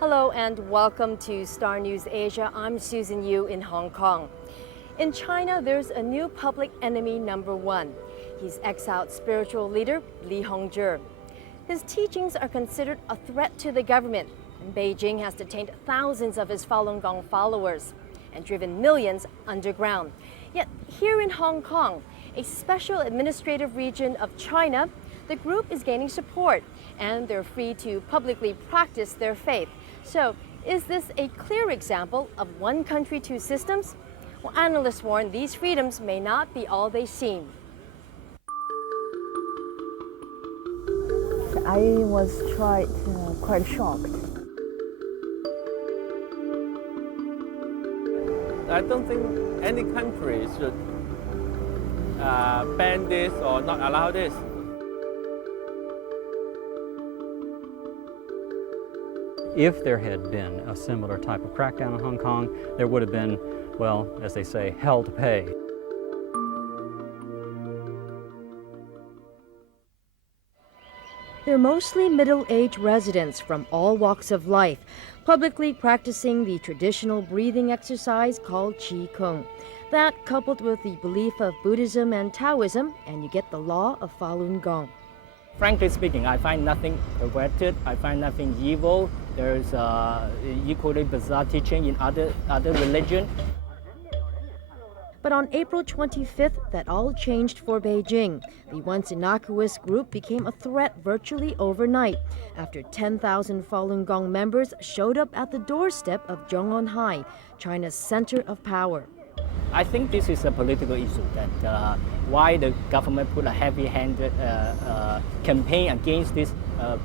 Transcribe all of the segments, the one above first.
Hello and welcome to Star News Asia. I'm Susan Yu in Hong Kong. In China, there's a new public enemy number one. He's exiled spiritual leader Li Hongzhi. His teachings are considered a threat to the government, and Beijing has detained thousands of his Falun Gong followers and driven millions underground. Yet here in Hong Kong, a special administrative region of China, the group is gaining support and they're free to publicly practice their faith. So, is this a clear example of one country, two systems? Well, analysts warn these freedoms may not be all they seem. I was quite shocked. I don't think any country should ban this or not allow this. If there had been a similar type of crackdown in Hong Kong, there would have been, well, as they say, hell to pay. They're mostly middle-aged residents from all walks of life, publicly practicing the traditional breathing exercise called Qi Kong. That, coupled with the belief of Buddhism and Taoism, and you get the law of Falun Gong. Frankly speaking, I find nothing perverted, I find nothing evil. There's equally bizarre teaching in other religions. But on April 25th, that all changed for Beijing. The once innocuous group became a threat virtually overnight after 10,000 Falun Gong members showed up at the doorstep of Zhongnanhai, China's center of power. I think this is a political issue, that why the government put a heavy-handed campaign against this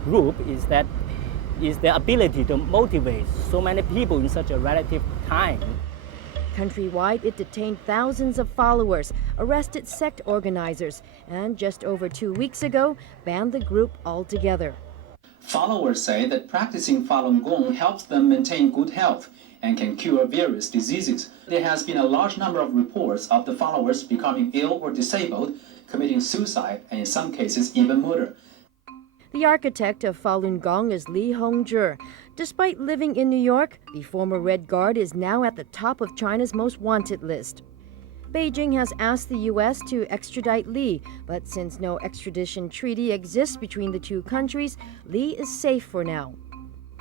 group is their ability to motivate so many people in such a relative time. Countrywide, it detained thousands of followers, arrested sect organizers, and just over 2 weeks ago, banned the group altogether. Followers say that practicing Falun Gong helps them maintain good health and can cure various diseases. There has been a large number of reports of the followers becoming ill or disabled, committing suicide, and in some cases even murder. The architect of Falun Gong is Li Hongzhi. Despite living in New York, the former Red Guard is now at the top of China's most wanted list. Beijing has asked the U.S. to extradite Li, but since no extradition treaty exists between the two countries, Li is safe for now.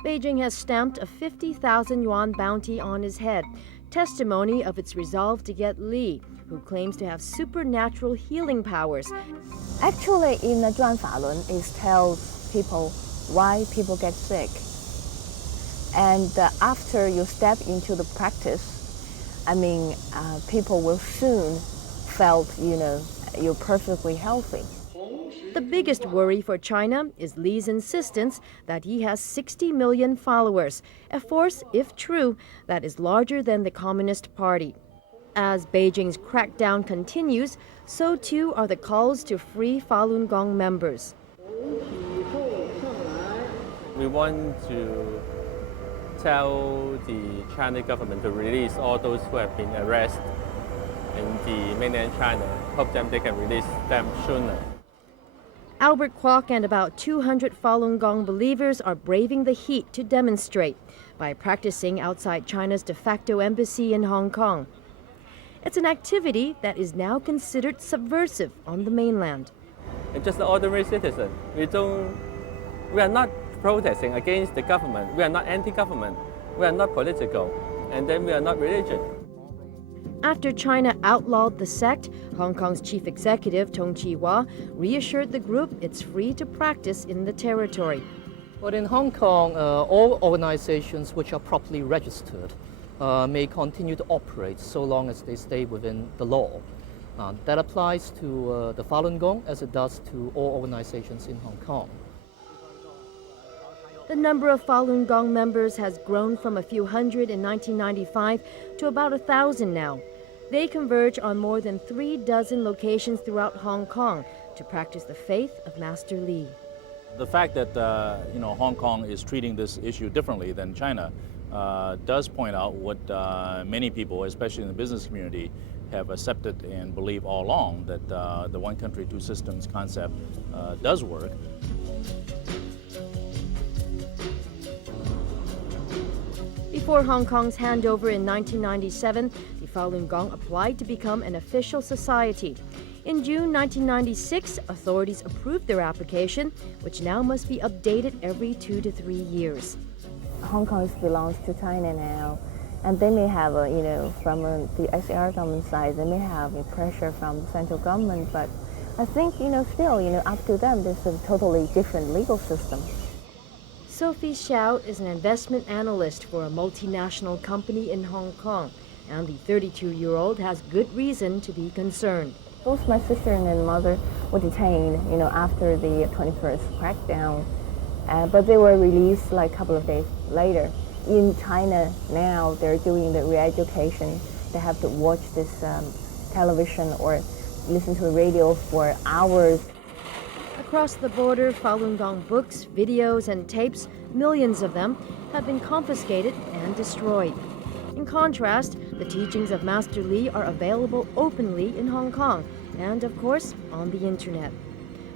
Beijing has stamped a 50,000 yuan bounty on his head, testimony of its resolve to get Li, who claims to have supernatural healing powers. Actually, in the Zhuan Falun, it tells people why people get sick. And after you step into the practice, people will soon felt, you're perfectly healthy. The biggest worry for China is Li's insistence that he has 60 million followers, a force, if true, that is larger than the Communist Party. As Beijing's crackdown continues, so too are the calls to free Falun Gong members. We want to tell the Chinese government to release all those who have been arrested in the mainland China. Hope them they can release them sooner. Albert Kwok and about 200 Falun Gong believers are braving the heat to demonstrate by practicing outside China's de facto embassy in Hong Kong. It's an activity that is now considered subversive on the mainland. It's just an ordinary citizen. We are not protesting against the government. We are not anti-government. We are not political. And then we are not religious. After China outlawed the sect, Hong Kong's chief executive, Tong Chi-hwa, reassured the group it's free to practice in the territory. But in Hong Kong, all organizations which are properly registered may continue to operate so long as they stay within the law. That applies to the Falun Gong as it does to all organizations in Hong Kong. The number of Falun Gong members has grown from a few hundred in 1995 to about 1,000 now. They converge on more than 36 locations throughout Hong Kong to practice the faith of Master Li. The fact that Hong Kong is treating this issue differently than China does point out what many people, especially in the business community, have accepted and believe all along, that the one country, two systems concept does work. Before Hong Kong's handover in 1997, the Falun Gong applied to become an official society. In June 1996, authorities approved their application, which now must be updated every 2 to 3 years. Hong Kong belongs to China now, and they may have, from the SAR government side, they may have a pressure from the central government, but I think, still, up to them, there's a totally different legal system. Sophie Xiao is an investment analyst for a multinational company in Hong Kong, and the 32-year-old has good reason to be concerned. Both my sister and mother were detained, after the 21st crackdown, but they were released like a couple of days later. In China now, they're doing the re-education. They have to watch this television or listen to the radio for hours. Across the border, Falun Gong books, videos, and tapes, millions of them, have been confiscated and destroyed. In contrast, the teachings of Master Li are available openly in Hong Kong and, of course, on the internet.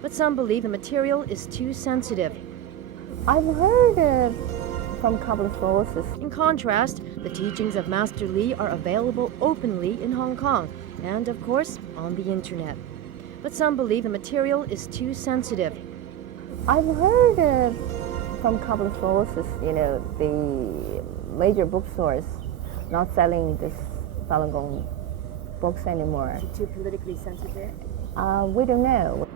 But some believe the material is too sensitive. I've heard from a couple of sources. In contrast, the teachings of Master Li are available openly in Hong Kong and, of course, on the internet. But some believe the material is too sensitive. I've heard from a couple of sources, the major bookstores not selling this Falun Gong books anymore. Too politically sensitive? We don't know.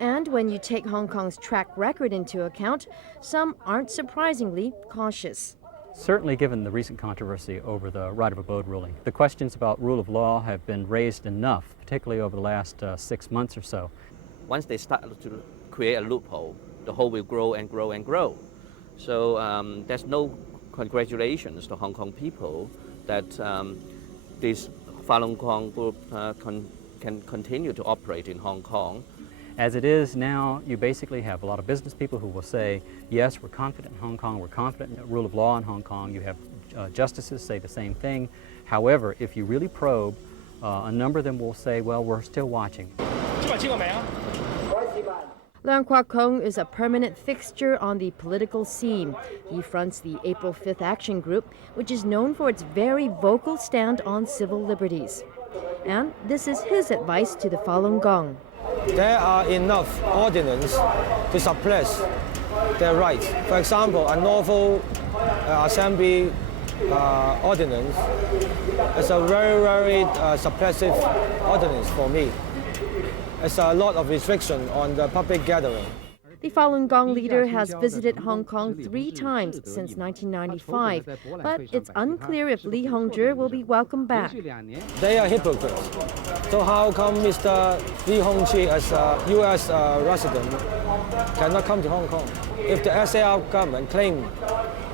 And when you take Hong Kong's track record into account, some aren't surprisingly cautious. Certainly, given the recent controversy over the right of abode ruling, the questions about rule of law have been raised enough, particularly over the last 6 months or so. Once they start to create a loophole, the hole will grow and grow and grow. So there's no congratulations to Hong Kong people that this Falun Gong group can continue to operate in Hong Kong. As it is now, you basically have a lot of business people who will say, yes, we're confident in Hong Kong, we're confident in the rule of law in Hong Kong. You have justices say the same thing. However, if you really probe, a number of them will say, well, we're still watching. Leung Kwok Kong is a permanent fixture on the political scene. He fronts the April 5th Action Group, which is known for its very vocal stand on civil liberties. And this is his advice to the Falun Gong. There are enough ordinances to suppress their rights. For example, a novel assembly ordinance is a very, very suppressive ordinance for me. It's a lot of restriction on the public gathering. The Falun Gong leader has visited Hong Kong 3 times since 1995, but it's unclear if Li Hongzhi will be welcomed back. They are hypocrites. So how come Mr. Li Hongzhi, as a U.S. resident, cannot come to Hong Kong? If the SAR government claims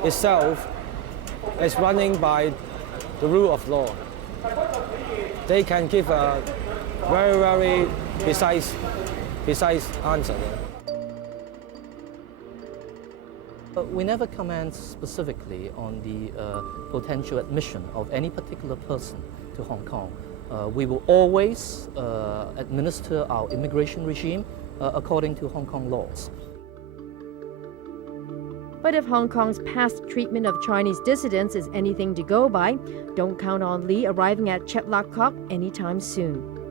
itself is running by the rule of law, they can give a very, very precise answer. We never comment specifically on the potential admission of any particular person to Hong Kong. We will always administer our immigration regime according to Hong Kong laws. But if Hong Kong's past treatment of Chinese dissidents is anything to go by, don't count on Li arriving at Chet Lak Kok anytime soon.